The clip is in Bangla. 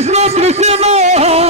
কৃষ্ণ কৃষ্ণ হরে হরে